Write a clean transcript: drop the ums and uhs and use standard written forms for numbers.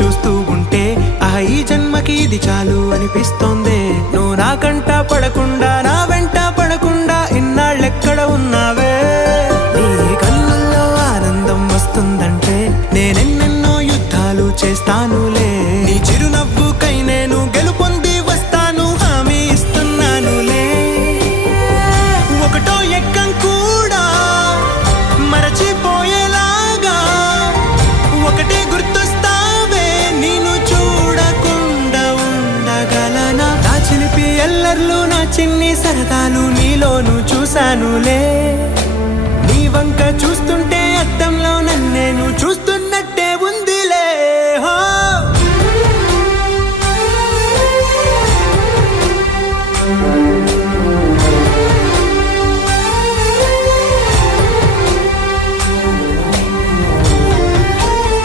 చూస్తూ ఉంటే ఈ జన్మకి ఇది చాలు అనిపిస్తోంది. నువ్వు నా కంట పడకుండా నా వెంట పడకుండా ఇన్నాళ్ళెక్కడ ఉన్నావే? నీ కళ్ళల్లో ఆనందం వస్తుందంటే నేనెన్నెన్నో యుద్ధాలు చేస్తానులే. నీ చిరునవ్వుకై నేను గెలుపొంది వస్తాను, హామీ ఇస్తున్నానులే. ఒకటో ఎక్కం కూడా మరచిపోయేలాగా ఒకటే గుర్తొస్తావే, నేను చూడకుండా ఉండగలనా? నా చిలిపి ఎల్లర్లు నా చిన్ని సరదాలు నీలోను చూశానులే. నీ వంక చూస్తుంటే అద్దంలో నన్నేను చూస్తూ